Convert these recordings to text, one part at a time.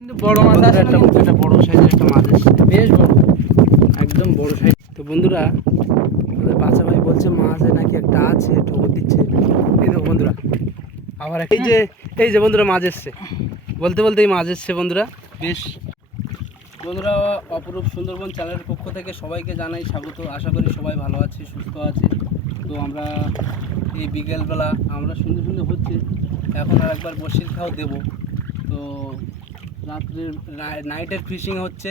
কিন্তু বড় মাছ একটা একটা বড় সাইজের একটা মাছ বেশ বড়। একদম বড় সাইজ তো বন্ধুরা বাচ্চা ভাই বলছে মাছে নাকি একটা আছে ঠোকর দিচ্ছে। এই দেখো বন্ধুরা আবার এই যে এই যে বন্ধুরা মাছ এসছে। বলতে বলতে এই মাছ এসছে বন্ধুরা। বেশ। বন্ধুরা অপরূপ সুন্দরবন চ্যানেলের পক্ষ থেকে সবাইকে জানাই স্বাগত। আশা করি সবাই ভালো আছে সুস্থ আছে। তো আমরা এই বিকেলবেলা আমরা সুন্দর সুন্দর হচ্ছে। এখন আর একবার বসির খাও দেবো। তো রাত্রের নাইটের ফিশিং হচ্ছে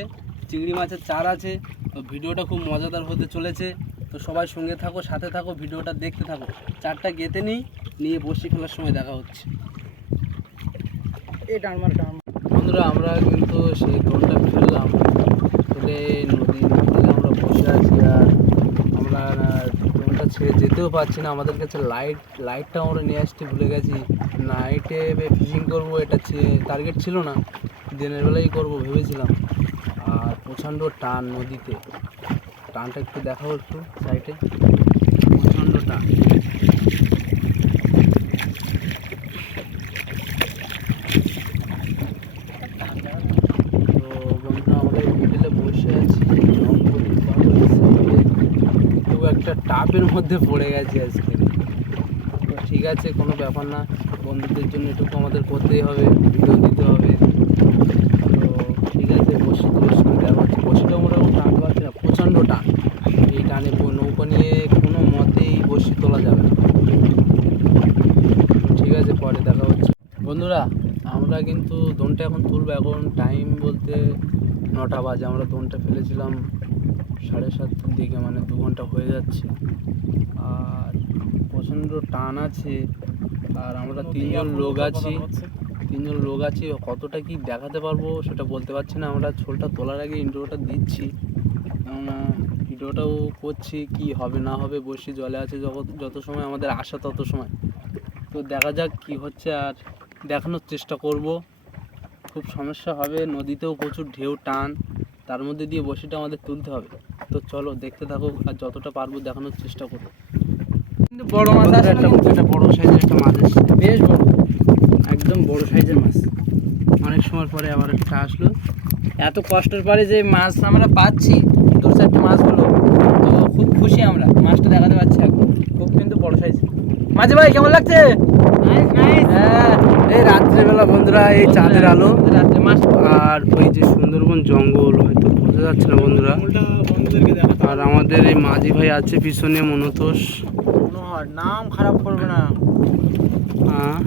চিংড়ি মাছের চার আছে তো ভিডিওটা খুব মজাদার হতে চলেছে। তো সবাই সঙ্গে থাকো সাথে থাকো ভিডিওটা দেখতে থাকো। চারটা গেতে নিই নিয়ে বসি ফেলার সময় দেখা হচ্ছে। এই টার্মার বন্ধুরা আমরা কিন্তু সেই ডোনটা ফেললাম। ফেলে নদী আমরা বসে আছি আর আমরা ডোনটা ছেড়ে যেতেও পারছি না। আমাদের কাছে লাইট লাইটটা আমরা নিয়ে আসতে ভুলে গেছি। নাইটে ফিশিং করব এটা টার্গেট ছিল না। দিনের বেলায় করব ভেবেছিলাম। আর প্রচণ্ড টান নদীতে। টানটা একটু দেখাও একটু সাইডে প্রচণ্ড টান। একটা টাপের মধ্যে পড়ে গেছি আজকে। ঠিক আছে, কোনো ব্যাপার না। বন্ধুদের জন্য এটুকু আমাদের করতেই হবে ভিডিও দিতে হবে। তোর সঙ্গে দেখা হচ্ছে বসিটা টানতে পারছি না প্রচণ্ড টান। এই টানে নৌকা নিয়ে কোনো মতেই বসি তোলা যাবে না। ঠিক আছে, পরে দেখা হচ্ছে। বন্ধুরা, আমরা কিন্তু দোনটা এখন তুলবো। এখন টাইম বলতে নটা বাজে। আমরা দোনটা ফেলেছিলাম সাড়ে সাতটার দিকে মানে দু ঘণ্টা হয়ে যাচ্ছে। আর প্রচণ্ড টান আছে। আর আমরা তিনজন লোক আছি। তিনজন লোক আছে কতটা কি দেখাতে পারব সেটা বলতে পারছি না। আমরা ছোলটা তোলার আগে ইন্ট্রোটা দিচ্ছি। কেননা ভিডিওটাও করছি কি হবে না হবে বসি জলে আছে যত যত সময় আমাদের আসা তত সময়। তো দেখা যাক কি হচ্ছে আর দেখানোর চেষ্টা করব। খুব সমস্যা হবে নদীতেও প্রচুর ঢেউ টান। তার মধ্যে দিয়ে বসিটা আমাদের তুলতে হবে। তো চলো দেখতে থাকো আর যতটা পারব দেখানোর চেষ্টা করব। কিন্তু বড় মাছ একটা বড় সাইজের একটা মাছ বেশ বড়। বড় সাইজের মাছ। অনেক সময় পরে আবার একটা আসলো। এত কষ্টের পরে যে মাছ আমরা পাচ্ছি দু চারটে মাছগুলো তো খুব খুশি আমরা। মাছটা দেখাতে পাচ্ছি এখন। খুব কিন্তু বড় সাইজ। মাঝে ভাই কেমন লাগছে? হ্যাঁ এই রাত্রেবেলা বন্ধুরা এই চাঁদের আলো। রাত্রে মাছ আর ওই যে সুন্দরবন জঙ্গল হয়তো বোঝা যাচ্ছে না বন্ধুরা। আর আমাদের এই মাঝি ভাই আছে পিছনে মনতোষ। নাম খারাপ করবে না। হ্যাঁ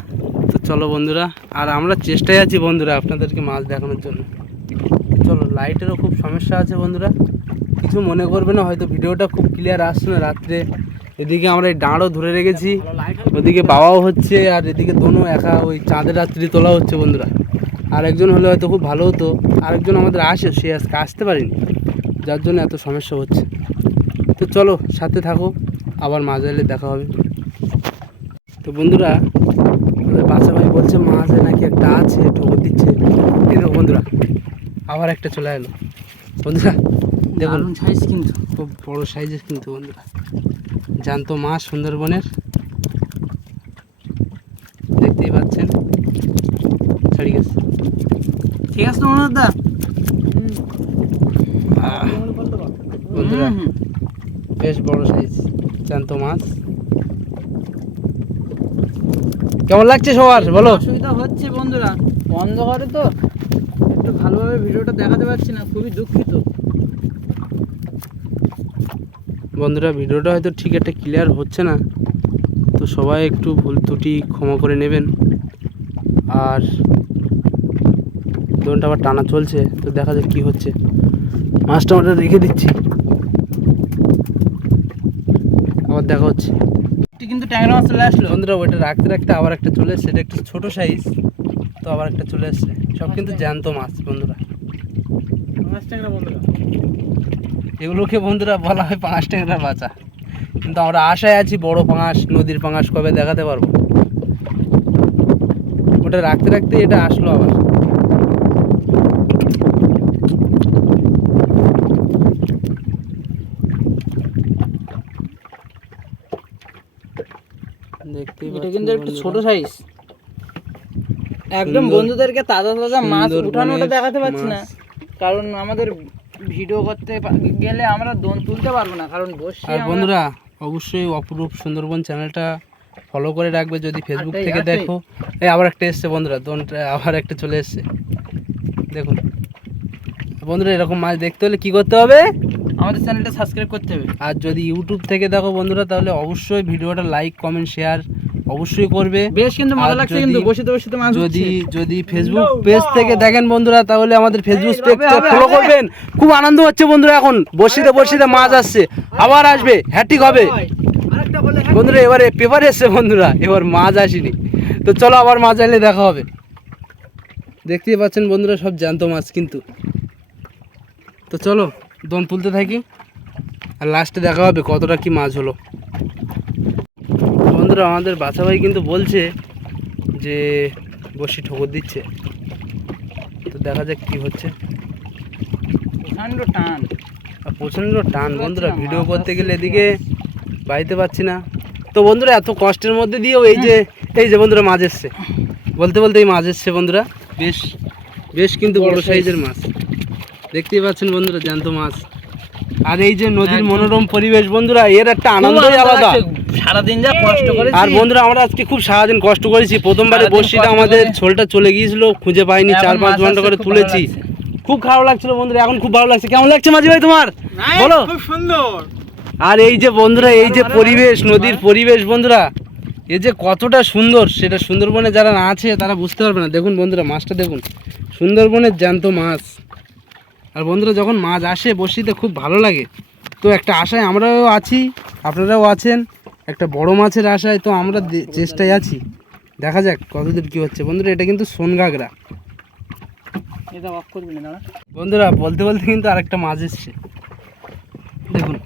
চলো বন্ধুরা, আর আমরা চেষ্টায় আছি বন্ধুরা আপনাদেরকে মাছ দেখানোর জন্য। চলো, লাইটেরও খুব সমস্যা আছে বন্ধুরা। কিছু মনে করবে না, হয়তো ভিডিওটা খুব ক্লিয়ার আসছে না রাত্রে। এদিকে আমরা এই ডাঁড়ও ধরে রেখেছি, ওদিকে বাবাও হচ্ছে, আর এদিকে দোনো একা ওই চাঁদের রাত্রি তোলা হচ্ছে বন্ধুরা। আর একজন হলে হয়তো খুব ভালো হতো, আরেকজন আমাদের আসে, সে আজকে আসতে পারেনি, যার জন্য এত সমস্যা হচ্ছে। তো চলো, সাথে থাকো, আবার মাঝে দেখা হবে। তো বন্ধুরা বাচ্চা ভাই বলছে মাঝে নাকি? একটা আছে ঠোকর দিচ্ছে। দেখো বন্ধুরা আবার একটা চলে এলো। বন্ধুরা দেখুন সাইজ কিন্তু। খুব বড় সাইজের কিন্তু বন্ধুরা। জ্যান্ত মাছ সুন্দরবনের? দেখতেই পাচ্ছেন। ছাড়ি গেছে। ঠিক আছে মনোজ দা বন্ধুরা বেশ বড় সাইজ জ্যান্ত মাছ কেমন লাগছে সবার? বলো। অসুবিধা হচ্ছে বন্ধুরা অন্ধকারে তো একটু ভালোভাবে ভিডিওটা দেখাতে পারছি না খুবই দুঃখিত। বন্ধুরা ভিডিওটা হয়তো ঠিক একটা ক্লিয়ার হচ্ছে না তো সবাই একটু ভুল ত্রুটি ক্ষমা করে নেবেন। আর দোনটা আবার টানা চলছে তো দেখা যাক কী হচ্ছে। মাছটা আমরা রেখে দিচ্ছি। আবার দেখা হচ্ছে। একটু কিন্তু ট্যাংরা মাছ চলে আসলো। বন্ধুরা ওইটা রাখতে রাখতে আবার একটা চলে এসছে। এটা একটু ছোটো সাইজ তো আবার একটা চলে এসছে। সব কিন্তু জ্যান্ত মাছ বন্ধুরা। মাছ ট্যাংরা বন্ধুরা। এগুলোকে বন্ধুরা বলা হয় পাঁচ ট্যাংরা বাচ্চা কিন্তু আমরা আশায় আছি বড় পাঙাশ নদীর পাঙাশ কবে দেখাতে পারব? ওটা রাখতে রাখতে এটা আসলো আবার। এটা কিন্তু একটু ছোট সাইজ একদম বন্ধুদেরকে তাজা তাজা মাছ উঠানোটা দেখাতে পারছি না। কারণ আমাদের ভিডিও করতে গেলে আমরা দোন তুলতে পারব না কারণ বসে আর বন্ধুরা অবশ্যই অপরূপ সুন্দরবন চ্যানেলটা ফলো করে রাখবে যদি ফেসবুক থেকে দেখো। এই আবার একটা এসছে বন্ধুরা দোনটা আবার একটা চলে এসছে। দেখুন। বন্ধুরা এরকম মাছ দেখতে হলে কি করতে হবে? আমাদের চ্যানেলটা সাবস্ক্রাইব করতে হবে। আর যদি ইউটিউব থেকে দেখো বন্ধুরা তাহলে অবশ্যই ভিডিওটা লাইক কমেন্ট শেয়ার অবশ্যই করবে বেশ কিন্তু মজা লাগছে কিন্তু বসে বসে তো মাছ যদি যদি ফেসবুক পেজ থেকে দেখেন বন্ধুরা তাহলে আমাদের ফেসবুক পেজটা ফলো করবেন। খুব আনন্দ হচ্ছে বন্ধুরা এখন। বসিতে বসিতে মাছ আসছে। আবার আসবে হ্যাটিক হবে। আরেকটা বলে বন্ধুরা এবারে পেপার এসছে বন্ধুরা এবার মাছ আসেনি। তো চলো আবার মাছ আনলে দেখা হবে। দেখতেই পাচ্ছেন বন্ধুরা সব জ্যান্ত মাছ কিন্তু। তো চলো দম তুলতে থাকি। আর লাস্টে দেখা হবে কতটা কি মাছ হলো। বন্ধুরা আমাদের বাছা ভাই কিন্তু বলছে যে বসি ঠোকর দিচ্ছে। তো দেখা যাক কি হচ্ছে। প্রচণ্ড টান। আর প্রচণ্ড টান বন্ধুরা ভিডিও করতে গেলে এদিকে বাড়িতে পাচ্ছি না। তো বন্ধুরা এত কষ্টের মধ্যে দিয়েও এই যে এই যে বন্ধুরা মাছ এসছে। বলতে বলতে এই মাছ এসছে বন্ধুরা। বেশ বেশ কিন্তু বড় সাইজের মাছ। দেখতেই পাচ্ছেন বন্ধুরা জ্যান্ত মাছ। আর এই যে নদীর মনোরম পরিবেশ বন্ধুরা এর একটা আনন্দই আনন্দ আলাদা। সারাদিন যা কষ্ট করেছি। আর বন্ধুরা আমরা আজকে খুব সারাদিন কষ্ট করেছি। প্রথমবারে বড়শিটা আমাদের ছোলটা চলে গিয়েছিল খুঁজে পাইনি চার পাঁচ ঘণ্টা করে তুলেছি। খুব খারাপ লাগছিল বন্ধুরা এখন খুব ভালো লাগছে। কেমন লাগছে মাঝি ভাই তোমার? বলো। খুব সুন্দর। আর এই যে বন্ধুরা এই যে পরিবেশ নদীর পরিবেশ বন্ধুরা এ যে কতটা সুন্দর সেটা সুন্দরবনে যারা না আছে তারা বুঝতে পারবে না। দেখুন বন্ধুরা মাছটা দেখুন। সুন্দরবনের জ্যান্ত মাছ। আর বন্ধুরা যখন মাছ আসে বসিতে খুব ভালো লাগে। তো একটা আশায় আমরাও আছি আপনারাও আছেন। একটা বড় মাছের আশায় তো আমরা চেষ্টায় আছি। দেখা যাক কতদূর কী হচ্ছে। বন্ধুরা এটা কিন্তু সোনগাগরা। বন্ধুরা বলতে বলতে কিন্তু আরেকটা মাছ এসছে। দেখুন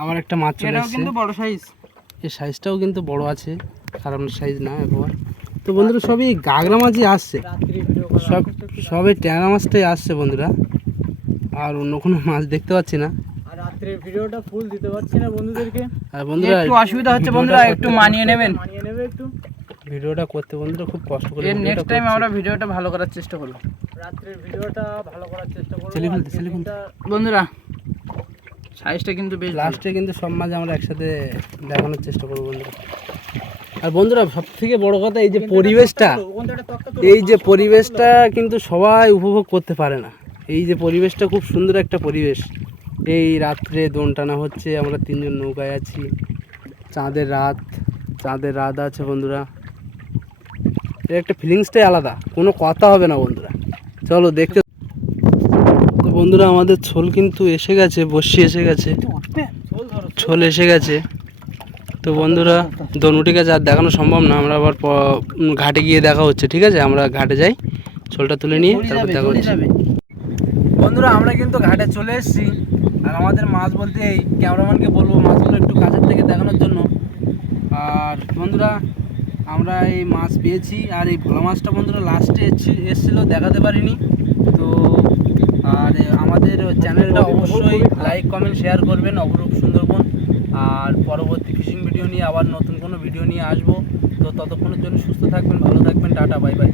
আবার একটা মাছ চলে এটাও এসছে। কিন্তু বড় সাইজ এই সাইজটাও কিন্তু বড় আছে। খারাপ সাইজ না একবার। তো বন্ধুরা সবই গাগরা মাছই আসছে। সব সবই ট্যাংরা মাছটাই আসছে বন্ধুরা। আর অন্য কোনো মাছ দেখতে পাচ্ছি না। রাত্রে ভিডিওটা ফুল দিতে পারছি না বন্ধুদেরকে। আর বন্ধুরা একটু অসুবিধা হচ্ছে বন্ধুরা একটু মানিয়ে নেবেন। মানিয়ে নেবে একটু। ভিডিওটা করতে বন্ধুরা খুব কষ্ট করে এর নেক্সট টাইম আমরা ভিডিওটা ভালো করার চেষ্টা করব। রাত্রের ভিডিওটা ভালো করার চেষ্টা করব। ছেলে ফেলতে, ছেলে ফেলতে। বন্ধুরা সাইজটা কিন্তু বেশ লাস্টে কিন্তু সব মাছ আমরা একসাথে দেখানোর চেষ্টা করব বন্ধুরা। আর বন্ধুরা সব থেকে বড় কথা এই যে পরিবেশটা এই যে পরিবেশটা কিন্তু সবাই উপভোগ করতে পারে না। এই যে পরিবেশটা খুব সুন্দর একটা পরিবেশ। এই রাত্রে দোন টানা হচ্ছে, আমরা তিনজন নৌকায় আছি। চাঁদের রাত চাঁদের রাত আছে বন্ধুরা। এর একটা ফিলিংসটাই আলাদা, কোনো কথা হবে না বন্ধুরা। চলো দেখতে বন্ধুরা, আমাদের ছোল কিন্তু এসে গেছে বসি এসে গেছে। ছোল এসে গেছে। তো বন্ধুরা দনুটি গাছ আর দেখানো সম্ভব না, আমরা আবার ঘাটে গিয়ে দেখা হচ্ছে, ঠিক আছে? আমরা ঘাটে যাই, ছোলটা তুলে নিয়ে তারপর দেখা হচ্ছে। বন্ধুরা, আমরা কিন্তু ঘাটে চলে এসেছি। আর আমাদের মাছ বলতে এই ক্যামেরাম্যানকে বলব, মাছগুলো একটু কাছের থেকে দেখানোর জন্য। আর বন্ধুরা, আমরা এই মাছ পেয়েছি, আর এই ভোলা মাছটা বন্ধুরা লাস্টে এসেছিল, দেখাতে পারিনি। তো, আর আমাদের চ্যানেলটা অবশ্যই লাইক কমেন্ট শেয়ার করবেন, অপরূপ সুন্দরবন। আর পরবর্তী ফিশিং ভিডিও নিয়ে আবার নতুন কোনো ভিডিও নিয়ে আসব। তো ততক্ষণের জন্য সুস্থ থাকবেন, ভালো থাকবেন, টাটা বাই বাই